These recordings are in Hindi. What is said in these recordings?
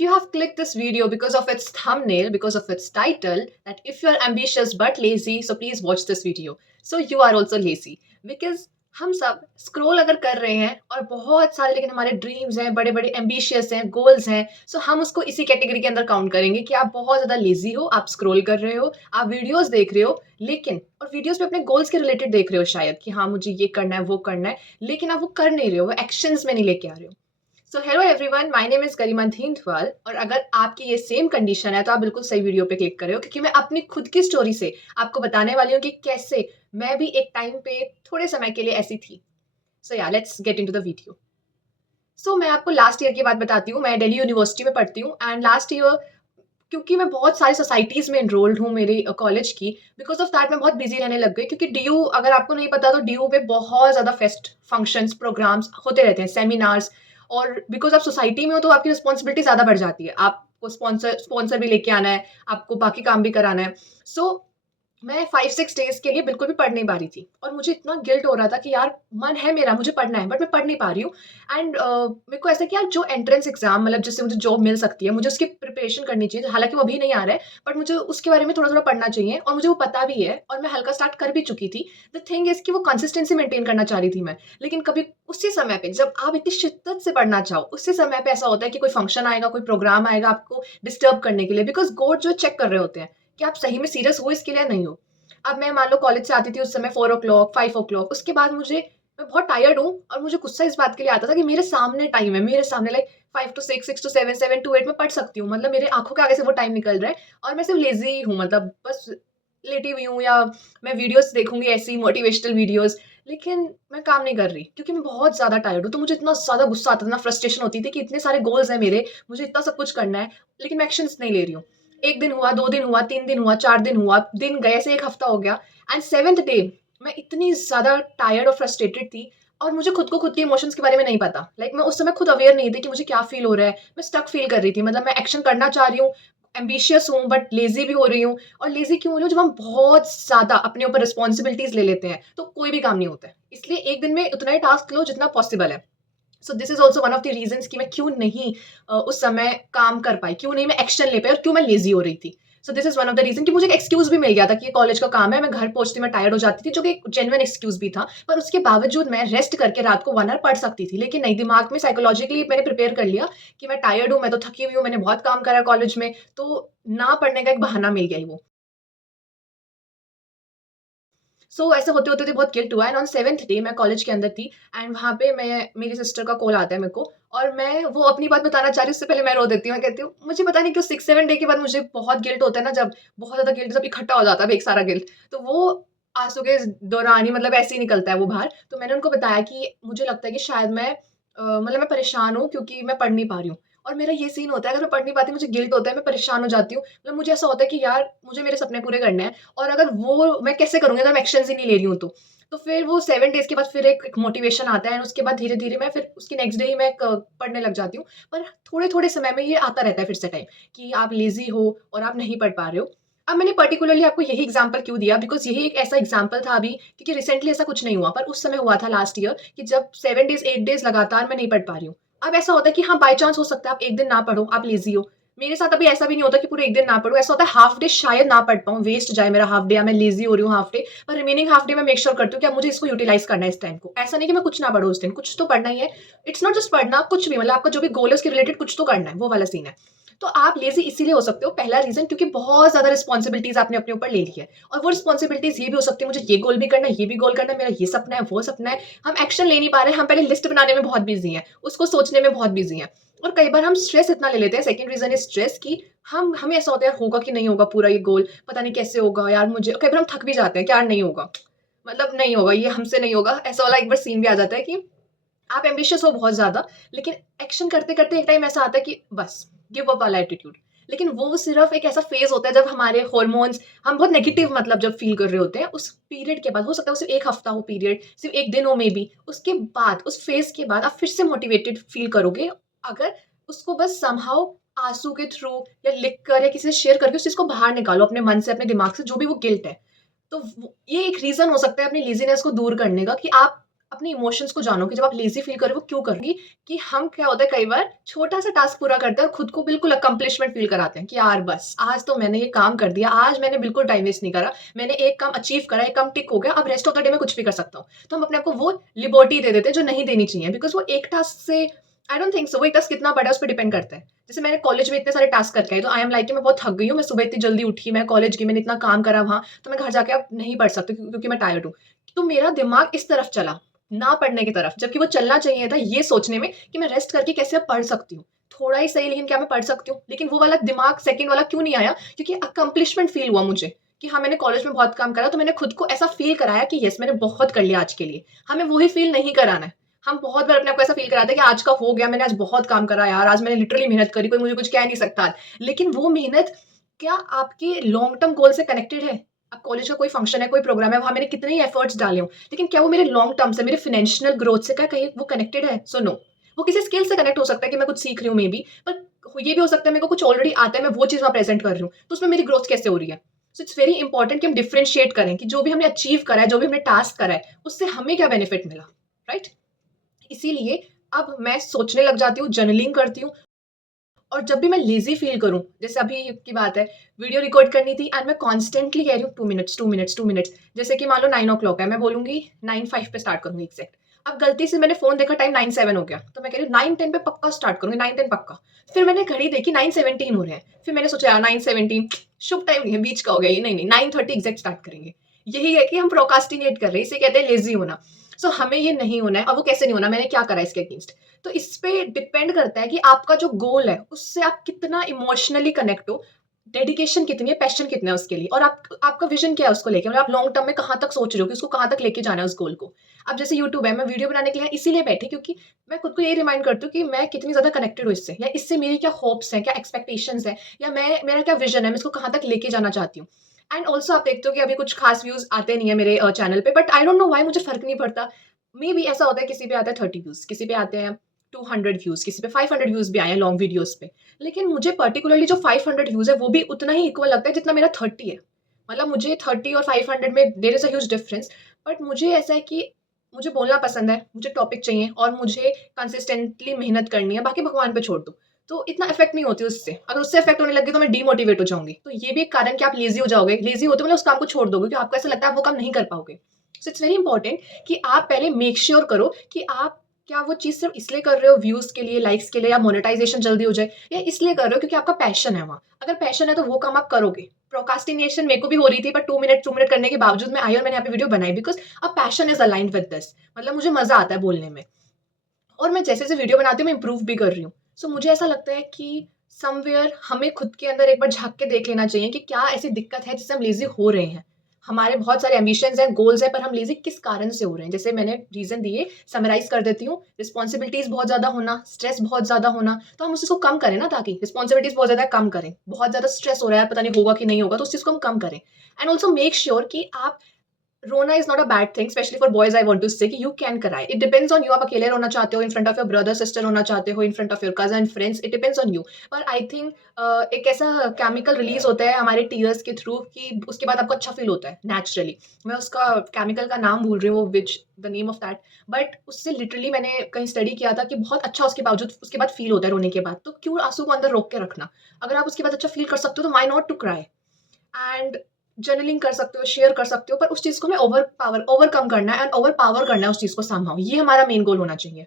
If you have clicked this video because of its thumbnail, because of its title, that if you are ambitious but lazy, so please watch this video. So you are also lazy. Because हम सब स्क्रॉल अगर कर रहे हैं और बहुत सारे लेकिन हमारे ड्रीम्स हैं, बड़े बड़े एम्बिशियस हैं, गोल्स हैं, सो हम उसको इसी कैटेगरी के अंदर काउंट करेंगे कि आप बहुत ज़्यादा लेजी हो, आप स्क्रॉल कर रहे हो, आप वीडियोस देख रहे हो, लेकिन और वीडियोस में अपने गोल्स के रिलेटेड देख रहे हो शायद कि हाँ मुझे ये करना है वो करना है, लेकिन आप वो कर नहीं रहे हो, वो एक्शंस में नहीं लेके आ रहे हो। So hello everyone, my name is Garima Dhindhwal और अगर आपकी ये सेम कंडीशन है तो आप बिल्कुल सही वीडियो पे क्लिक कर रहे हो, क्योंकि मैं अपनी खुद की स्टोरी से आपको बताने वाली हूँ कि कैसे मैं भी एक टाइम पे थोड़े समय के लिए ऐसी थी। So yeah let's get into the video. So मैं आपको लास्ट ईयर की बात बताती हूँ। मैं दिल्ली यूनिवर्सिटी में पढ़ती हूँ एंड लास्ट ईयर क्योंकि मैं बहुत सारी सोसाइटीज़ में एनरोल्ड हूँ मेरी कॉलेज की, बिकॉज़ ऑफ दैट मैं बहुत बिज़ी रहने लग गई, क्योंकि डीयू अगर आपको नहीं पता तो डीयू में बहुत ज़्यादा फेस्ट, फंक्शंस, प्रोग्राम्स होते रहते हैं, सेमिनार्स। और बिकॉज़ आप सोसाइटी में हो तो आपकी रिस्पॉन्सिबिलिटी ज़्यादा बढ़ जाती है। आपको स्पॉन्सर स्पॉन्सर भी लेके आना है, आपको बाकी काम भी कराना है। सो मैं 5-6 डेज़ के लिए बिल्कुल भी पढ़ नहीं पा रही थी और मुझे इतना गिल्ट हो रहा था कि यार मन है मेरा, मुझे पढ़ना है बट मैं पढ़ नहीं पा रही हूँ। एंड मेरे को ऐसा कि यार जो एंट्रेंस एग्ज़ाम मतलब जिससे मुझे जॉब मिल सकती है, मुझे उसकी प्रिपरेशन करनी चाहिए। हालाँकि वो अभी नहीं आ रहा है, बट मुझे उसके बारे में थोड़ा-थोड़ा पढ़ना चाहिए और मुझे वो पता भी है और मैं हल्का स्टार्ट कर भी चुकी थी। द थिंग इज़ कि वो कंसिस्टेंसी मेंटेन करना चाह रही थी मैं। लेकिन कभी उसी समय पे जब आप इतनी शिद्दत से पढ़ना चाहो, उसी समय पे ऐसा होता है कि कोई फंक्शन आएगा, कोई प्रोग्राम आएगा आपको डिस्टर्ब करने के लिए, बिकॉज़ गॉड जो चेक कर रहे होते हैं कि आप सही में सीरियस हो इसके लिए या नहीं हो। अब मैं मान लो कॉलेज से आती थी उस समय 4 5 उसके बाद मैं बहुत टायर्ड हूँ और मुझे गुस्सा इस बात के लिए आता था कि मेरे सामने टाइम है, मेरे सामने लाइक 5 टू 6, 6 टू 7, 7 टू 8 मैं पढ़ सकती हूँ। मतलब मेरे आँखों के आगे से वो टाइम निकल रहा है और मैं सिर्फ लेज़ी हूँ, मतलब बस लेटी हुई हूँ या मैं वीडियोज़ देखूँगी ऐसी मोटिवेशनल वीडियोज़, लेकिन मैं काम नहीं कर रही क्योंकि मैं बहुत ज़्यादा टायर्ड हूँ। तो मुझे इतना ज़्यादा गुस्सा आता था ना, फ्रस्ट्रेशन होती थी कि इतने सारे गोल्स हैं मेरे, मुझे इतना सब कुछ करना है, लेकिन मैं एक्शंस नहीं ले रही हूँ। 1 दिन हुआ, 2 दिन हुआ, 3 दिन हुआ, 4 दिन हुआ, दिन गए ऐसे 1 हफ्ता हो गया एंड 7th डे मैं इतनी ज़्यादा टायर्ड और फ्रस्ट्रेटेड थी और मुझे खुद को खुद के इमोशंस के बारे में नहीं पता। लाइक मैं उस समय खुद अवेयर नहीं थी कि मुझे क्या फ़ील हो रहा है। मैं स्टक फ़ील कर रही थी। मतलब मैं एक्शन करना चाह रही हूँ, एम्बिशियस हूँ बट लेज़ी भी हो रही हूँ। और लेज़ी क्यों हो रही हूँ? जब हम बहुत ज़्यादा अपने ऊपर रिस्पॉन्सिबिलिटीज़ ले लेते हैं, तो कोई भी काम नहीं होता है। इसलिए एक दिन में उतना ही टास्क लो जितना पॉसिबल है। So this is also one of the reasons कि मैं क्यों नहीं उस समय काम कर पाई, क्यों नहीं मैं एक्शन ले पाई और क्यों मैं लेज़ी हो रही थी। So this is one of the reason कि मुझे एक एक्सक्यूज़ भी मिल गया था कि ये कॉलेज का काम है, मैं घर पहुँचती मैं टायर्ड हो जाती थी, जो कि एक जेन्युइन एक्सक्यूज़ भी था। पर उसके बावजूद मैं रेस्ट करके रात को 1 आवर पढ़ सकती थी। लेकिन नहीं, दिमाग में साइकोलॉजिकली मैंने प्रिपेयर कर लिया कि मैं टायर्ड हूँ, मैं तो थकी हुई हूँ, मैंने बहुत काम करा है कॉलेज में, तो ना पढ़ने का एक बहाना मिल गया ही वो। सो ऐसे होते-होते तो बहुत गिल्ट हुआ एंड ऑन 7th डे मैं कॉलेज के अंदर थी एंड वहाँ पे मैं मेरी सिस्टर का कॉल आता है मेरे को और मैं वो अपनी बात बताना चाह रही हूँ, उससे पहले मैं रो देती हूँ। मैं कहती हूँ, मुझे पता नहीं क्यों 6-7 डे के बाद मुझे बहुत गिल्ट होता है ना, जब बहुत ज़्यादा गिल्ट जब इकट्ठा हो जाता है एक सारा गिल्ट, तो वो आँसू के दौरान ही मतलब ऐसे ही निकलता है वो बाहर। तो मैंने उनको बताया कि मुझे लगता है कि शायद मतलब मैं परेशान हूँ क्योंकि मैं पढ़ नहीं पा रही हूँ। और मेरा ये सीन होता है, अगर मैं पढ़ नहीं पाती मुझे गिल्ट होता है, मैं परेशान हो जाती हूँ। मतलब मुझे ऐसा होता है कि यार मुझे मेरे सपने पूरे करने हैं और अगर वो मैं कैसे करूँगी अगर मैं एक्शन्स ही नहीं ले रही हूँ तो। तो फिर वो 7 डेज़ के बाद फिर एक मोटिवेशन आता है और उसके बाद धीरे-धीरे मैं फिर उसके नेक्स्ट डे ही मैं क पढ़ने लग जाती हूँ। पर थोड़े-थोड़े समय में ये आता रहता है फिर से टाइम कि आप लेज़ी हो और आप नहीं पढ़ पा रहे हो। अब मैंने पर्टिकुलरली आपको यही एग्ज़ाम्पल क्यों दिया, बिकॉज़ यही एक ऐसा एग्ज़ाम्पल था अभी, क्योंकि रिसेंटली ऐसा कुछ नहीं हुआ, पर उस समय हुआ था लास्ट ईयर कि जब 7 डेज़ 8 डेज़ लगातार मैं नहीं पढ़ पा रही हूँ। अब ऐसा होता है कि हाँ, बाय चांस हो सकता है आप 1 दिन ना पढ़ो, आप लेज़ी हो। मेरे साथ अभी ऐसा भी नहीं होता कि पूरे 1 दिन ना पढूँ, ऐसा होता है हाल्फ डे शायद ना पढ़ पाऊँ, वेस्ट जाए मेरा हाल्फ डे या मैं लेज़ी हो रही हूँ हाल्फ डे, पर रिमेनिंग हाल्फ डे मैं मेक श्योर करती हूँ कि अब मुझे इसको यूटिलाइज़ करना है इस टाइम को। ऐसा नहीं कि मैं कुछ ना पढूँ उस दिन, कुछ तो पढ़ना ही है। इट्स नॉट जस्ट पढ़ना, कुछ भी मतलब आपका जो भी गोल है उसके रिलेटेड कुछ तो करना है, वो वाला सीन है। तो आप लेज़ी इसीलिए हो सकते हो, पहला रीज़न क्योंकि बहुत ज़्यादा रिस्पॉन्सिबिलिटीज़ आपने अपने ऊपर ले ली है और वो रिस्पॉन्सिबिलिटीज़ ये भी हो सकती है, मुझे ये गोल भी करना है, ये भी गोल करना है, मेरा ये सपना है, वो सपना है। हम एक्शन ले नहीं पा रहे हैं, हम पहले लिस्ट बनाने में बहुत बिज़ी हैं, उसको सोचने में बहुत बिज़ी हैं। और कई बार हम स्ट्रेस इतना ले लेते हैं, सेकंड रीज़न इज़ स्ट्रेस कि हमें ऐसा होता है यार होगा कि नहीं होगा पूरा ये गोल, पता नहीं कैसे होगा यार मुझे, कई बार हम थक भी जाते हैं कि यार नहीं होगा, मतलब नहीं होगा, ये हमसे नहीं होगा। ऐसा वाला एक बार सीन भी आ जाता है कि आप एम्बिशियस हो बहुत ज़्यादा, लेकिन एक्शन करते-करते एक टाइम ऐसा आता है कि बस गिव अप वाला एटीट्यूड। लेकिन वो सिर्फ़ एक ऐसा फ़ेज़ होता है जब हमारे हॉर्मोन्स हम बहुत नेगेटिव मतलब जब फ़ील कर रहे होते हैं, उस पीरियड के बाद हो सकता है वो सिर्फ़ 1 हफ़्ता हो पीरियड, सिर्फ़ 1 दिन हो मेबी, उसके बाद उस फ़ेज़ के बाद आप फिर से मोटिवेटेड फ़ील करोगे, अगर उसको बस समहाउ आँसू के थ्रू या लिख कर या किसी से शेयर करके उस चीज़ को बाहर निकालो अपने मन से, अपने दिमाग से, जो भी वो गिल्ट है। तो वो ये एक रीज़न हो सकता है अपनी लेज़ीनेस को दूर करने का कि आप अपने इमोशंस को जानो कि जब आप लेज़ी फ़ील कर रहे हो, वो क्यों कर रही कि हम क्या होता है कई बार छोटा-सा टास्क पूरा करते हैं और खुद को बिल्कुल अकम्प्लिशमेंट फ़ील कराते हैं कि यार बस, आज तो मैंने ये काम कर दिया, आज मैंने बिल्कुल टाइम वेस्ट नहीं करा, मैंने एक काम अचीव करा, एक काम टिक हो गया, अब रेस्ट ऑफ द डे मैं कुछ भी कर सकता हूँ। तो हम अपने आप को वो लिबर्टी दे देते हैं जो नहीं देनी चाहिए बिकॉज़ वो एक टास्क से आई डोंट थिंक सो वो एक टास्क कितना बड़ा है उस पे डिपेंड करता है। जैसे मैंने कॉलेज में इतने सारे टास्क करके आई तो आई एम लाइक कि मैं बहुत थक गई हूँ, मैं सुबह इतनी जल्दी उठी, मैं कॉलेज गई, मैंने इतना काम करा वहाँ, तो मैं घर जाके अब नहीं पढ़ सकती क्योंकि मैं टायर्ड हूँ। तो मेरा दिमाग इस तरफ चला, ना पढ़ने की तरफ, जबकि वो चलना चाहिए था ये सोचने में कि मैं रेस्ट करके कैसे अब पढ़ सकती हूँ। थोड़ा ही सही लेकिन क्या मैं पढ़ सकती हूँ? लेकिन वो वाला दिमाग सेकंड वाला क्यों नहीं आया? क्योंकि अकम्प्लिशमेंट फ़ील हुआ मुझे कि हाँ, मैंने कॉलेज में बहुत काम करा तो मैंने खुद को ऐसा फ़ील कराया कि येस मैंने बहुत कर लिया आज के लिए। हमें वही फ़ील नहीं कराना है। हम बहुत बार अपने आप को ऐसा फ़ील कराते हैं कि आज का हो गया, मैंने आज बहुत काम करा यार, आज मैंने लिटरली मेहनत करी, कोई मुझे कुछ कह नहीं सकता आज। लेकिन वो मेहनत क्या आपके लॉन्ग टर्म गोल से कनेक्टेड है? अब कॉलेज का कोई फंक्शन है, कोई प्रोग्राम है, वहाँ मैंने कितने ही एफर्ट्स डाले हों, लेकिन क्या वो मेरे लॉन्ग टर्म से, मेरे फाइनेंशियल ग्रोथ से क्या कहीं वो कनेक्टेड है? So no. वो किसी स्किल से कनेक्ट हो सकता है कि मैं कुछ सीख रही हूँ मे बी, पर ये भी हो सकता है मेरे को कुछ ऑलरेडी आता है, मैं वो चीज़ वहाँ प्रेज़ेंट कर रही हूँ, तो उसमें मेरी ग्रोथ कैसे हो रही है? सो इट्स वेरी इंपॉर्टेंट कि हम डिफरेंशिएट करें कि जो भी हमने अचीव करा है, जो भी हमने टास्क करा है, उससे हमें क्या बेनिफिट मिला, राइट? इसीलिए अब मैं सोचने लग जाती हूँ, जर्नलिंग करती हूँ और जब भी मैं लेज़ी फ़ील करूँ, जैसे अभी की बात है, वीडियो रिकॉर्ड करनी थी एंड मैं कॉन्स्टेंटली कह रही हूँ 2 मिनट्स, 2 मिनट्स, 2 मिनट्स। जैसे कि मान लो 9 ओ क्लॉक है, मैं बोलूँगी 9:05 पे स्टार्ट करूँगी एग्ज़ैक्ट। अब गलती से मैंने फ़ोन देखा टाइम 9:07 हो गया, तो मैं कह रही हूँ 9:10 पे पक्का स्टार्ट करूँगी, 9:10 पक्का। फिर मैंने घड़ी देखी 9:17 हो रहे हैं, फिर मैंने सोचा यार 9:17 शुभ टाइम नहीं है, बीच का हो गया ये, नहीं, नहीं 9:30 एग्ज़ैक्ट स्टार्ट करेंगे। यही है कि हम प्रोक्रास्टिनेट कर रहे हैं, इसे कहते हैं लेज़ी होना। सो हमें ये नहीं होना है और वो कैसे नहीं होना, मैंने क्या करा इसके अगेंस्ट? तो इस पे डिपेंड करता है कि आपका जो गोल है, उससे आप कितना इमोशनली कनेक्ट हो, डेडिकेशन कितनी है, पैशन कितना है उसके लिए और आपका विज़न क्या है उसको लेके? मतलब आप लॉन्ग टर्म में कहाँ तक सोच रहे हो कि उसको कहाँ तक लेके जाना है उस गोल को? अब जैसे यूट्यूब है, मैं वीडियो बनाने के लिए इसीलिए बैठी क्योंकि मैं खुद को ये रिमाइंड करती हूँ कि मैं कितनी ज़्यादा कनेक्टेड हूँ इससे या इससे मेरी क्या होप्स हैं, क्या एक्सपेक्टेशंस हैं या मेरा क्या विज़न है, मैं इसको कहाँ तक लेके जाना चाहती हूँ। एंड ऑल्सो आप देखते हो कि अभी कुछ खास व्यूज़ आते नहीं है मेरे चैनल पे but I don't know why मुझे फ़र्क नहीं पड़ता। मेबी ऐसा होता है किसी पे आता है 30 व्यूज़, किसी पे आते हैं 200 व्यूज़, किसी पे 500 व्यूज़ भी आए हैं लॉन्ग वीडियोज़ पे। लेकिन मुझे पर्टिकुलरली जो 500 व्यूज़ है वो भी उतना ही इक्वल लगता है जितना मेरा 30 है। मतलब मुझे 30 और 500 में there is a huge difference but मुझे ऐसा है कि मुझे बोलना पसंद है, मुझे टॉपिक चाहिए और मुझे कंसिस्टेंटली मेहनत करनी है, बाकी भगवान पे छोड़ दो। तो इतना इफ़ेक्ट नहीं होती उससे। अगर उससे इफ़ेक्ट होने लगे तो मैं डीमोटिवेट हो जाऊँगी। तो ये भी एक कारण कि आप लेज़ी हो जाओगे। लेज़ी होते मतलब उस काम को छोड़ दोगे क्योंकि आपको ऐसा लगता है आप वो काम नहीं कर पाओगे। सो इट्स वेरी इंपॉर्टेंट कि आप पहले मेक श्योर करो कि आप क्या वो चीज़ सिर्फ़ इसलिए कर रहे हो व्यूज़ के लिए, लाइक्स के लिए या मोनेटाइज़ेशन जल्दी हो जाए या इसलिए कर रहे हो क्योंकि आपका पैशन है वहाँ। अगर पैशन है तो वो काम आप करोगे। प्रोक्रास्टिनेशन मेरे को भी हो रही थी पर 2 मिनट करने के बावजूद मैं आई और मैंने यहाँ पे वीडियो बनाई because a passion is aligned with this. मतलब मुझे मज़ा आता है बोलने में। और मैं जैसे-जैसे वीडियो बनाती हूँ, मैं इम्प्रूव भी कर रही हूँ। सो मुझे ऐसा लगता है कि समव्हेयर हमें खुद के अंदर एक बार झाँक के देख लेना चाहिए कि क्या ऐसी दिक्कत है जिससे हम लेज़ी हो रहे हैं। हमारे बहुत सारे एम्बिशंस हैं, गोल्स हैं, पर हम लेज़ी किस कारण से हो रहे हैं? जैसे मैंने रीज़न दिए, समराइज़ कर देती हूँ। रिस्पॉन्सिबिलिटीज़ बहुत ज़्यादा होना, स्ट्रेस बहुत ज़्यादा होना, तो हम उस चीज़ को कम करें ना ताकि रिस्पॉन्सिबिलिटीज़ बहुत ज़्यादा कम करें। बहुत ज़्यादा स्ट्रेस हो रहा है, पता नहीं होगा कि नहीं होगा, तो उस चीज़ को हम कम करें। एंड ऑल्सो मेक श्योर कि आप रोना is not a bad thing specially for boys I want to say कि you can cry. It depends on you आप अकेले रोना चाहते हो, in front of your brother, sister रोना चाहते हो, in front of your cousin, friends, it depends on you. पर आई थिंक एक ऐसा केमिकल रिलीज़ होता है हमारे टीयर्स के थ्रू कि उसके बाद आपको अच्छा फ़ील होता है नेचुरली। मैं उसका केमिकल का नाम भूल रही हूँ, वो which the name of that but उससे लिटरली मैंने कहीं स्टडी किया था कि बहुत अच्छा उसके बावजूद उसके बाद फ़ील होता है रोने के बाद। तो क्यों आँसू को अंदर रोक के रखना? अगर आप उसके बाद अच्छा फ़ील कर सकते हो तो why not to cry? And journaling कर सकते हो, शेयर कर सकते हो, पर उस चीज़ को हमें ओवरकम करना है एंड ओवरपावर करना है उस चीज़ को समहाउ। ये हमारा मेन गोल होना चाहिए।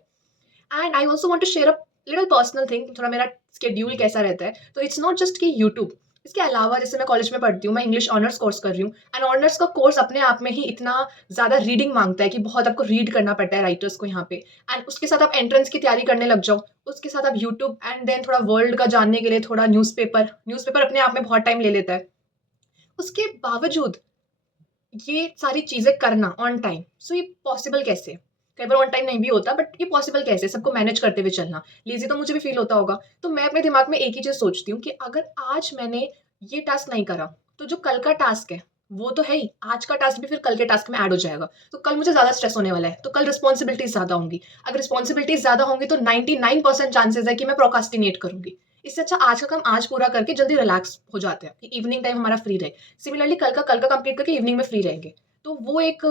And I also want to share a little personal thing थोड़ा मेरा शेड्यूल कैसा रहता है। तो इट्स नॉट जस्ट कि यूट्यूब, इसके अलावा जैसे मैं कॉलेज में पढ़ती हूँ, मैं इंग्लिश ऑनर्स कोर्स कर रही हूँ एंड ऑनर्स का कोर्स अपने आप में ही इतना ज़्यादा रीडिंग माँगता है कि बहुत आपको रीड करना पड़ता है राइटर्स को यहाँ पे एंड उसके साथ आप एंट्रेंस की तैयारी करने लग जाओ। उसके साथ आप यूट्यूब एंड देन थोड़ा वर्ल्ड का जानने के लिए थोड़ा न्यूज़पेपर अपने आप में बहुत टाइम ले लेता है। उसके बावजूद ये सारी चीज़ें करना ऑन टाइम, सो ये पॉसिबल कैसे है? कई बार ऑन टाइम नहीं भी होता बट ये पॉसिबल कैसे है सबको मैनेज करते हुए चलना? लेज़ी तो मुझे भी फ़ील होता होगा। तो मैं अपने दिमाग में एक ही चीज़ सोचती हूँ कि अगर आज मैंने ये टास्क नहीं करा, तो जो कल का टास्क है, वो तो है ही। आज का टास्क भी फिर कल के टास्क में ऐड हो जाएगा। तो कल मुझे ज़्यादा स्ट्रेस होने वाला है, तो कल रिस्पॉन्सिबिलिटीज़ ज़्यादा होंगी। अगर रिस्पॉन्सिबिलिटीज़ ज़्यादा होंगी तो 99% चांसेज़ है कि मैं प्रोक्रास्टिनेट करूँगी। इससे अच्छा आज का काम आज पूरा करके जल्दी रिलैक्स हो जाते हैं कि इवनिंग टाइम हमारा फ्री रहे। सिमिलरली कल का कंप्लीट करके इवनिंग में फ्री रहेंगे। तो वो एक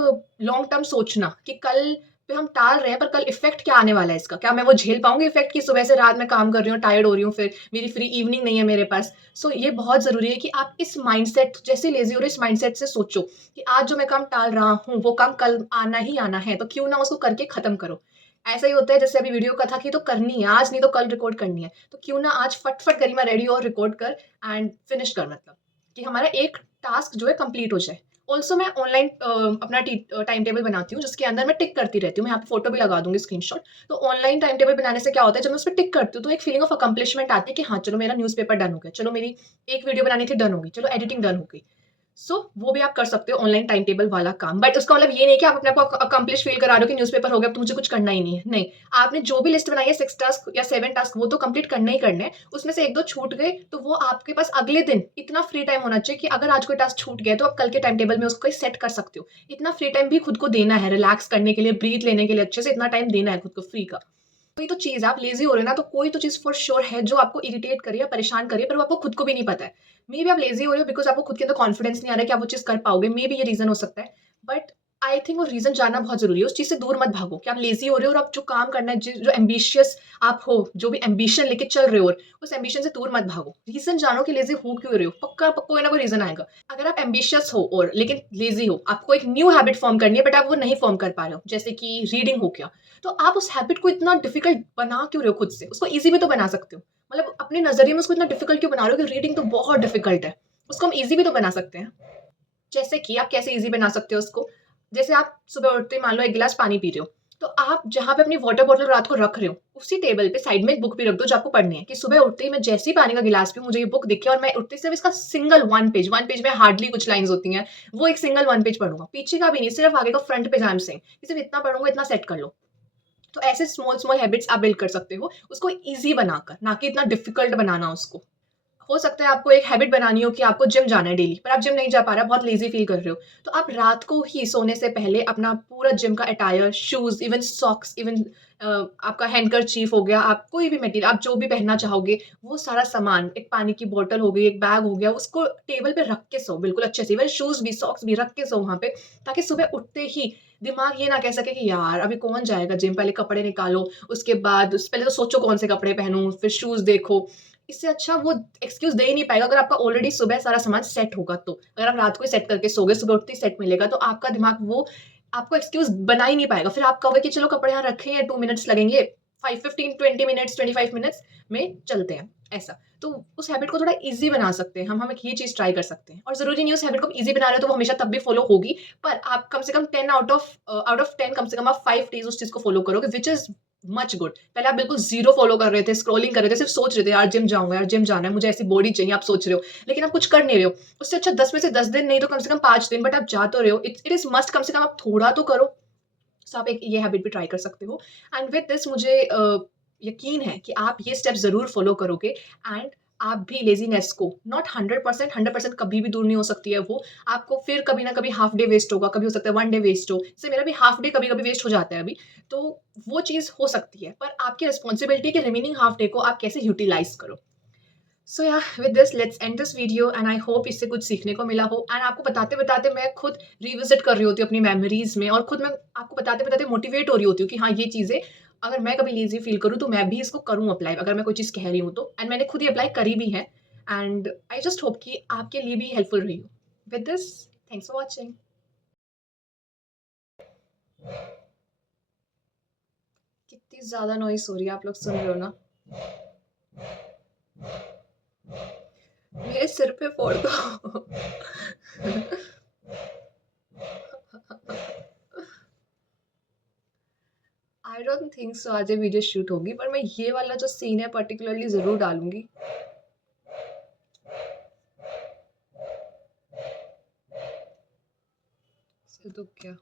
लॉन्ग टर्म सोचना कि कल पे हम टाल रहे हैं, पर कल इफ़ेक्ट क्या आने वाला है इसका? क्या मैं वो झेल पाऊँगी इफ़ेक्ट कि सुबह से रात मैं काम कर रही हूँ, टायर्ड हो रही हूँ, फिर मेरी फ्री इवनिंग नहीं है मेरे पास। सो ये बहुत ज़रूरी है कि आप इस माइंडसेट, जैसे लेज़ी हो रहे हो, इस माइंडसेट से सोचो कि आज जो मैं काम टाल रहा हूँ, वो काम कल आना ही आना है, तो क्यों ना उसको करके ख़त्म करो। ऐसा ही होता है जैसे अभी वीडियो कथा की तो करनी है, आज नहीं तो कल रिकॉर्ड करनी है। तो क्यों ना आज फट-फट गरिमा रेडी हो और रिकॉर्ड कर एंड फिनिश कर, मतलब कि हमारा एक टास्क जो है कंप्लीट हो जाए। ऑल्सो मैं ऑनलाइन अपना टाइम टेबल बनाती हूँ जिसके अंदर मैं टिक करती रहती हूँ। मैं यहाँ पे फ़ोटो भी लगा दूँगी स्क्रीनशॉट। तो ऑनलाइन टाइम टेबल बनाने से क्या होता है, जब मैं उसपे टिक करती हूँ तो एक फीलिंग ऑफ अकम्प्लिशमेंट आती है कि हाँ, चलो मेरा न्यूज़पेपर डन हो गया, चलो मेरी एक वीडियो बनानी थी डन हो गई, चलो एडिटिंग डन हो गई। सो वो भी आप कर सकते हो ऑनलाइन टाइम टेबल वाला काम। बट उसका मतलब ये नहीं कि आप अपने आप को अकम्प्लिश फील करा रहे हो कि न्यूज़पेपर हो गया, अब तो मुझे कुछ करना ही नहीं है। नहीं, आपने जो भी लिस्ट बनाई है 6 टास्क या 7 टास्क, वो तो कंप्लीट करने ही करने हैं। उसमें से 1-2 छूट गए तो वो आपके पास अगले दिन इतना फ्री टाइम होना चाहिए कि अगर आज कोई टास्क छूट गया है तो आप कल के टाइम टेबल में उसको सेट कर सकते हो। इतना फ्री टाइम भी खुद को देना है, रिलैक्स करने के लिए, ब्रीथ लेने के लिए, अच्छे से इतना टाइम देना है खुद को फ्री का। कोई तो चीज़ आप लेज़ी हो रहे हो ना, तो कोई तो चीज़ फ़ॉर श्योर है जो आपको इरिटेट कर रही है, परेशान कर रही है, पर वो आपको खुद को भी नहीं पता है। मेबी आप लेज़ी हो रहे हो बिकॉज़ आपको खुद के अंदर कॉन्फिडेंस नहीं आ रहा है कि आप वो चीज़ कर पाओगे, मेबी ये रीज़न हो सकता है। बट आई थिंक वो रीज़न जानना बहुत ज़रूरी है, उस चीज़ से दूर मत भागो कि आप लेज़ी हो रहे हो और आप जो काम करना है, जो एम्बिशियस आप हो, जो भी एम्बिशन लेके चल रहे हो, उस एम्बिशन से दूर मत भागो। रीज़न जानो कि लेज़ी हो क्यों रहे हो, पक्का कोई ना कोई रीज़न आएगा। अगर आप एम्बिशियस हो और लेकिन लेज़ी हो, आपको एक न्यू हैबिट फ़ॉर्म करनी है बट आप वो नहीं फ़ॉर्म कर पा रहे हो, जैसे कि रीडिंग हो गया, तो आप उस हैबिट को इतना डिफ़िकल्ट बना क्यों रहे हो खुद से? उसको ईज़ी भी तो बना सकते हो। मतलब अपने नज़रिए में उसको इतना डिफ़िकल्ट क्यों बना रहे हो कि रीडिंग तो बहुत डिफ़िकल्ट है। उसको हम ईज़ी भी तो बना सकते हैं। जैसे कि आप कैसे ईज़ी बना सकते हो उसको? जैसे आप सुबह उठते ही मान लो 1 गिलास पानी पी रहे हो, तो आप जहाँ पे अपनी वाटर बॉटल रात को रख रहे हो, उसी टेबल पे साइड में एक बुक भी रख दो जो आपको पढ़नी है, कि सुबह उठते ही मैं जैसे ही पानी का गिलास पीऊँ, मुझे ये बुक दिखे और मैं उठते ही सिर्फ़ इसका सिंगल 1 पेज में हार्डली कुछ लाइन्स होती हैं, वो एक सिंगल 1 पेज पढ़ूँगा। पीछे का भी नहीं, सिर्फ़ आगे का front page I am saying कि सिर्फ़ इतना पढ़ूँगा, इतना सेट कर लो। तो ऐसे स्मॉल स्मॉल हैबिट्स आप बिल्ड कर सकते हो, उसको ईज़ी बनाकर, ना कि इतना डिफ़िकल्ट बनाना उसको। हो सकता है आपको एक हैबिट बनानी हो कि आपको जिम जाना है डेली, पर आप जिम नहीं जा पा रहे, बहुत लेज़ी फ़ील कर रहे हो। तो आप रात को ही सोने से पहले अपना पूरा जिम का attire, shoes, even socks, even आपका हैंडकरचीफ हो गया, आप कोई भी मटीरियल आप जो भी पहनना चाहोगे, वो सारा सामान, एक पानी की बॉटल हो गई, एक बैग हो गया, उसको टेबल पे रख के सो बिल्कुल अच्छे से। इवन शूज़ भी, सॉक्स भी रख के सो वहाँ पे, ताकि सुबह उठते ही दिमाग ये ना कह सके कि यार अभी कौन जाएगा जिम, पहले कपड़े निकालो, उसके बाद पहले तो सोचो कौन से कपड़े पहनूँ, फिर शूज़ देखो। इससे अच्छा वो एक्सक्यूज़ दे ही नहीं पाएगा अगर आपका ऑलरेडी सुबह सारा सामान सेट होगा तो। अगर आप रात को ही सेट करके सोओगे, सुबह उठते ही सेट मिलेगा, तो आपका दिमाग वो आपको एक्सक्यूज़ बना ही नहीं पाएगा। फिर आप कहोगे कि चलो कपड़े यहाँ रखे हैं, 2 मिनट्स लगेंगे, 5 15 20 मिनट्स, 25 मिनट्स में चलते हैं, ऐसा। तो उस हैबिट को थोड़ा ईज़ी बना सकते हैं हम एक ये चीज़ ट्राई कर सकते हैं, और ज़रूरी नहीं है उस हैबिट को ईज़ी बना रहे हो तो वो हमेशा तब भी फ़ॉलो होगी, पर आप कम से कम 10 आउट ऑफ 10 कम से कम आप 5 डेज़ उस चीज़ को फ़ॉलो करोगे, व्हिच इज़ मच गुड। पहले आप बिल्कुल ज़ीरो फ़ॉलो कर रहे थे, स्क्रॉलिंग कर रहे थे, सिर्फ़ सोच रहे थे यार जिम जाऊँगा, यार जिम जाना है, मुझे ऐसी बॉडी चाहिए, आप सोच रहे हो। लेकिन आप कुछ कर नहीं रहे हो। उससे अच्छा 10 में से 10 दिन नहीं तो कम से कम 5 दिन, बट आप जा तो रहे हो। इट इज़ मस्ट, कम से कम आप थोड़ा तो करो। सो आप एक ये हैबिट भी ट्राई कर सकते हो, एंड विद दिस मुझे यकीन है कि आप ये स्टेप ज़रूर फ़ॉलो करोगे, एंड आप भी लेज़ीनेस को नॉट 100%, 100% कभी भी दूर नहीं हो सकती है वो। आपको फिर कभी ना कभी हाफ डे वेस्ट होगा, कभी हो सकता है 1 डे वेस्ट हो। जैसे मेरा भी हाफ डे कभी-कभी वेस्ट हो जाता है अभी, तो वो चीज़ हो सकती है। पर आपकी रिस्पॉन्सिबिलिटी है कि रिमेनिंग हाफ डे को आप कैसे यूटिलाइज़ करो। सो या with this let's end this video, and I hope इससे कुछ सीखने को मिला हो, एंड आपको बताते-बताते मैं खुद रिविज़िट कर रही होती हूँ अपनी मेमोरीज़ में, और खुद मैं आपको बताते-बताते मोटिवेट हो रही होती हूँ कि हाँ, ये चीज़ें अगर मैं कभी लेज़ी फ़ील करूँ तो मैं भी इसको करूँ अप्लाई, अगर मैं कोई चीज़ कह रही हूँ तो, एंड मैंने खुद ही अप्लाई करी भी है, एंड आई जस्ट होप कि आपके लिए भी हेल्पफुल रही हो। With this, thanks for watching. कितनी ज़्यादा नॉइज़ हो रही है, आप लोग सुन रहे हो ना? मेरे सिर पे फोड़ दो। आई डोंट थिंक सो आज ये वीडियो शूट होगी, पर मैं ये वाला जो सीन है पर्टिकुलरली ज़रूर डालूँगी। तो क्या